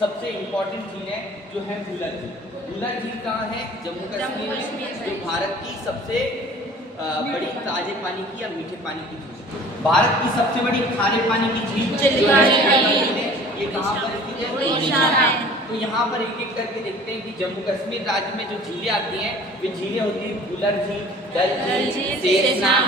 सबसे इम्पोर्टेंट झील है जो है वुलर झील। वुलर झील कहाँ है? जम्मू कश्मीर में, जो भारत की सबसे बड़ी ताजे पानी की या मीठे पानी की झील। भारत की सबसे बड़ी खारे पानी की झील ये कहाँ पर स्थित है? उड़ीसा में। तो यहाँ पर एक एक करके देखते हैं कि जम्मू कश्मीर राज्य में जो झीलें आती हैं वे झीलें होती हैं वुलर झील, डल झील, शेषनाग,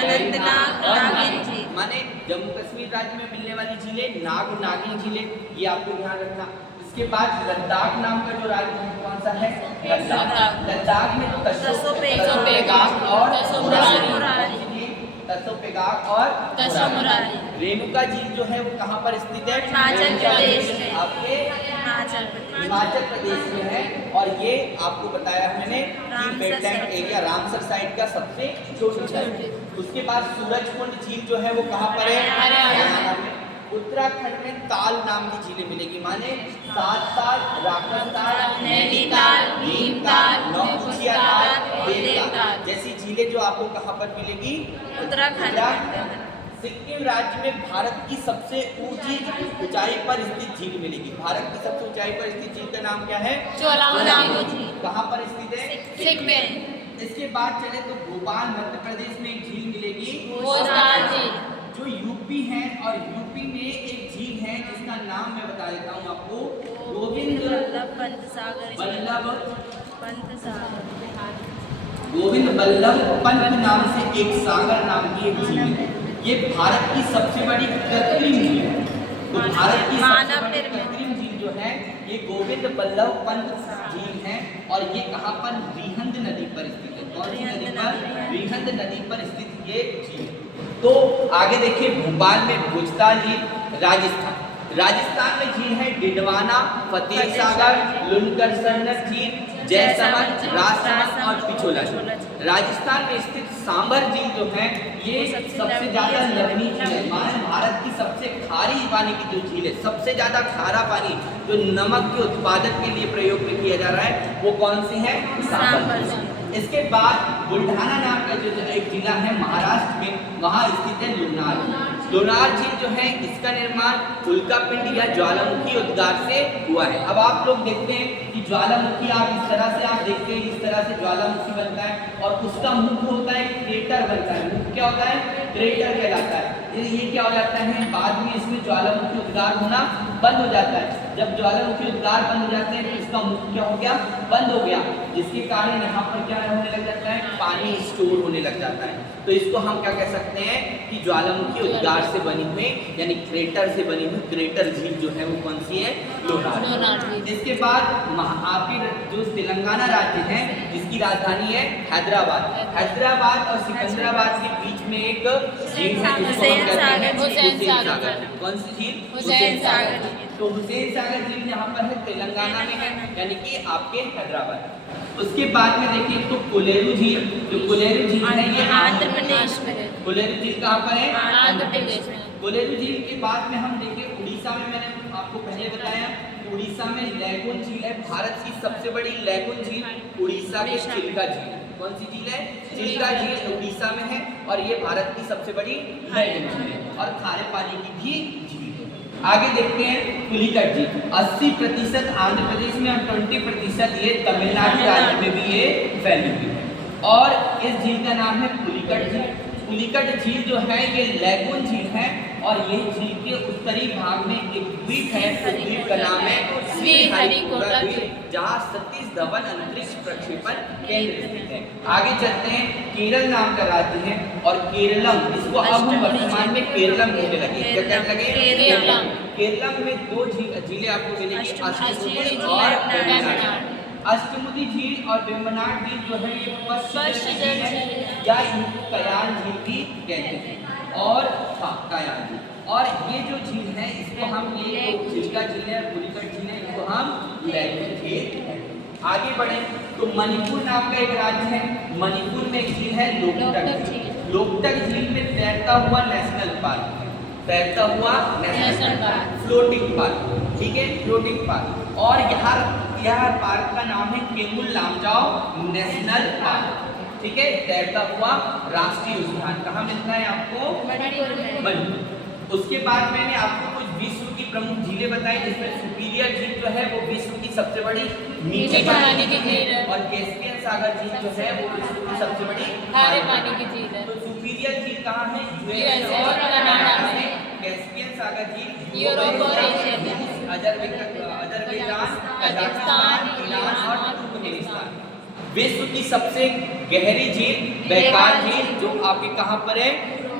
अनंतनाग और नागिन झील। माने जम्मू कश्मीर राज्य में मिलने वाली झीलें नागिन झीलें, ये आपको ध्यान रखना। इसके बाद लद्दाख नाम का जो राज्य है कौन सा है? लद्दाख में तसोपेगाक और रेणुका झील जो है वो कहाँ पर स्थित है? आपके हिमाचल प्रदेश में है। और ये आपको बताया मैंने कि वेटलैंड एरिया रामसर साइड का सबसे छोटी है। उसके बाद सूरजकुंड झील जो है वो कहाँ पर है? हरियाणा में। उत्तराखंड में ताल नाम की झीलें मिलेगी, माने सात ताल, राकस ताल, नैनीताल, भीमताल, नौकुचिया ताल, देवताल जैसी झीलें जो आपको कहाँ पर मिलेगी? उत्तराखंड। सिक्किम राज्य में भारत की सबसे ऊंची ऊंचाई पर स्थित झील मिलेगी। भारत की सबसे ऊंचाई पर स्थित झील का नाम क्या है? ज्वालामुखी झील। कहाँ पर स्थित है? सिक्किम में। इसके बाद चले तो भोपाल मध्य प्रदेश में एक झील मिलेगी जो यूपी है, और यूपी में एक झील है जिसका नाम मैं बता देता हूँ आपको, गोविंद बल्लभ पंत नाम से एक सागर नाम की एक झील है। ये भारत की सबसे बड़ी कृत्रिम झील है। तो भारत की सबसे बड़ी कृत्रिम झील जो है ये गोविंद बल्लभ पंत झील है, और ये कहाँ पर? रिहंद नदी पर स्थित है। कौन सी नदी पर? रिहंद नदी पर स्थित ये झील। तो आगे देखिए भोपाल में भोजताल झील, राजस्थान में झील है डिडवाना, फतेह सागर, लुनकरसर झील, जयसमंद, राजसमंद और पिछोला झील। राजस्थान में स्थित सांभर झील जो है ये सबसे ज्यादा लवणीय झील है। माने भारत की सबसे खारी पानी की जो झील है, सबसे ज्यादा खारा पानी जो नमक के उत्पादन के लिए प्रयोग में किया जा रहा है वो कौन सी है? सांभर झील। इसके बाद बुल्ढाना नाम का जो एक जिला है महाराष्ट्र में, वहाँ स्थित है लोनार झील जो है इसका निर्माण उल्कापिंड या ज्वालामुखी उद्गार से हुआ है। अब आप लोग देखते हैं कि ज्वालामुखी आप इस तरह से आप देखते हैं, इस तरह से ज्वालामुखी बनता है और उसका मुख होता है क्रेटर बनता है। मुख क्या होता है? क्रेटर कहलाता है। ये क्या हो जाता है? बाद में इसमें ज्वालामुखी उद्गार होना बंद हो जाता है। जब ज्वालामुखी उद्गार बंद हो जाते हैं तो इसका मुख क्या हो गया? बंद हो गया, जिसके कारण यहाँ पर क्या होने लग जाता है? पानी स्टोर होने लग जाता है। तो इसको हम क्या कह सकते हैं कि ज्वालामुखी उद्गार से बनी हुई यानी क्रेटर से बनी हुई क्रेटर झील जो है वो कौन सी है? लोनार। इसके बाद आपके जो तेलंगाना राज्य है जिसकी राजधानी है हैदराबाद और सिकंदराबाद के बीच में एक झील है जिसको हम कहते हैं हुसैन सागर। कौन सी झील? हुसैन सागर। तो हुसैन सागर झील यहाँ पर है तेलंगाना में है, यानी कि आपके हैदराबाद। उसके बाद में देखिए तो कोलेरू झील, जो कोलेरू झील है ये आंध्र प्रदेश में है। कोलेरू झील कहाँ पर है? आंध्र प्रदेश में। कोलेरू झील के बाद में हम देखें उड़ीसा में, मैंने आपको पहले बताया उड़ीसा में लैगून झील है। भारत की सबसे बड़ी लैगून झील उड़ीसा के चिल्का झील। कौन सी झील है? चिल्का झील उड़ीसा में है, और ये भारत की सबसे बड़ी लैगून झील है और खारे पानी की भी झील है। आगे देखते हैं पुलिकट झील। 80% आंध्र प्रदेश में और 20% ये तमिलनाडु राज्य में भी ये फैली हुई है, और इस झील का नाम है पुलिकट झील। पुलिकट झील जो है ये लैगून झील है, और ये झील के उत्तरी भाग में एक द्वीप है, उस द्वीप का नाम है श्रीहरिकोटा द्वीप, जहाँ सतीश धवन अंतरिक्ष प्रक्षेपण केंद्र स्थित है। आगे चलते हैं, केरल नाम का राज्य है, और केरलम, इसको अब हम वर्तमान में केरलम कहने लगे। क्या कहने लगे? केरलम में दो झीलें आपको मिलेगी, अष्टमुदी और वेम्बनाड। अष्टमुदी झील और वेम्बनाड झील जो है ये पश्चिम झील है, या इनको कयाल झील भी कहते हैं, और कयाल झील। और ये जो झील है इसको हम ये चिल्का झील है, पुलिकट झील है, इसको हम लैगून झील कहते हैं। आगे बढ़े तो मणिपुर नाम का एक राज्य है। मणिपुर में एक झील है लोकटक झील। लोकटक झील में तैरता हुआ नेशनल पार्क, तैरता हुआ नेशनल पार्क, फ्लोटिंग पार्क, ठीक है, फ्लोटिंग पार्क। और यह पार्क का नाम है केमुल लामजाओ नेशनल पार्क, ठीक है, तैरता हुआ राष्ट्रीय उद्यान। कहाँ मिलता है आपको? मणिपुर में। उसके बाद मैंने आपको कुछ विश्व की प्रमुख झीलें बताएं, जिसमें सुपीरियर झील जो है वो विश्व की सबसे बड़ी नीचे पानी की झील है और कैस्पियन सागर झील जो है वो विश्व की सबसे बड़ी खारे पानी की झील है। तो सुपीरियर झील कहाँ है? USA और कनाडा में। कैस्पियन सागर झील यूरोप और एशिया में। अजरबैजान, कजाकिस्तान, ईरान और तुर्कमेनिस्तान। विश्व की सबसे गहरी झील बैकार झील जो आपके कहाँ पर है?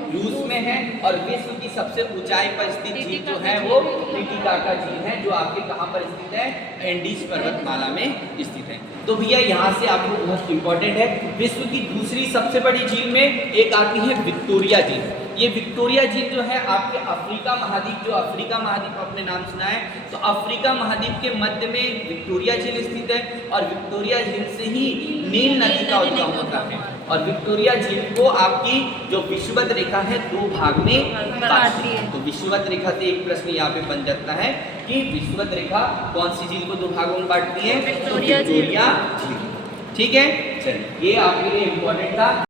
रूस में है। और विश्व की सबसे ऊंचाई पर स्थित झील जो है वो टिटिकाका झील है, जो आपके कहाँ पर स्थित है? एंडीज पर्वतमाला में स्थित है। तो भैया यहाँ से आपको बहुत इंपॉर्टेंट है, विश्व की दूसरी सबसे बड़ी झील में एक आती है विक्टोरिया झील। ये विक्टोरिया झील जो है आपके अफ्रीका महाद्वीप, जो अफ्रीका महाद्वीप आपने नाम सुना है, तो अफ्रीका महाद्वीप के मध्य में विक्टोरिया झील स्थित है और विक्टोरिया झील से ही नील नदी का उद्गम होता है। और विक्टोरिया झील को आपकी जो विषुवत रेखा है दो भाग में काटती है। तो विषुवत रेखा से एक प्रश्न यहाँ पे बन जाता है कि विषुवत रेखा कौन सी झील को दो भागों में बांटती है? विक्टोरिया झील। ठीक है, चलिए ये आपके लिए इम्पोर्टेंट था।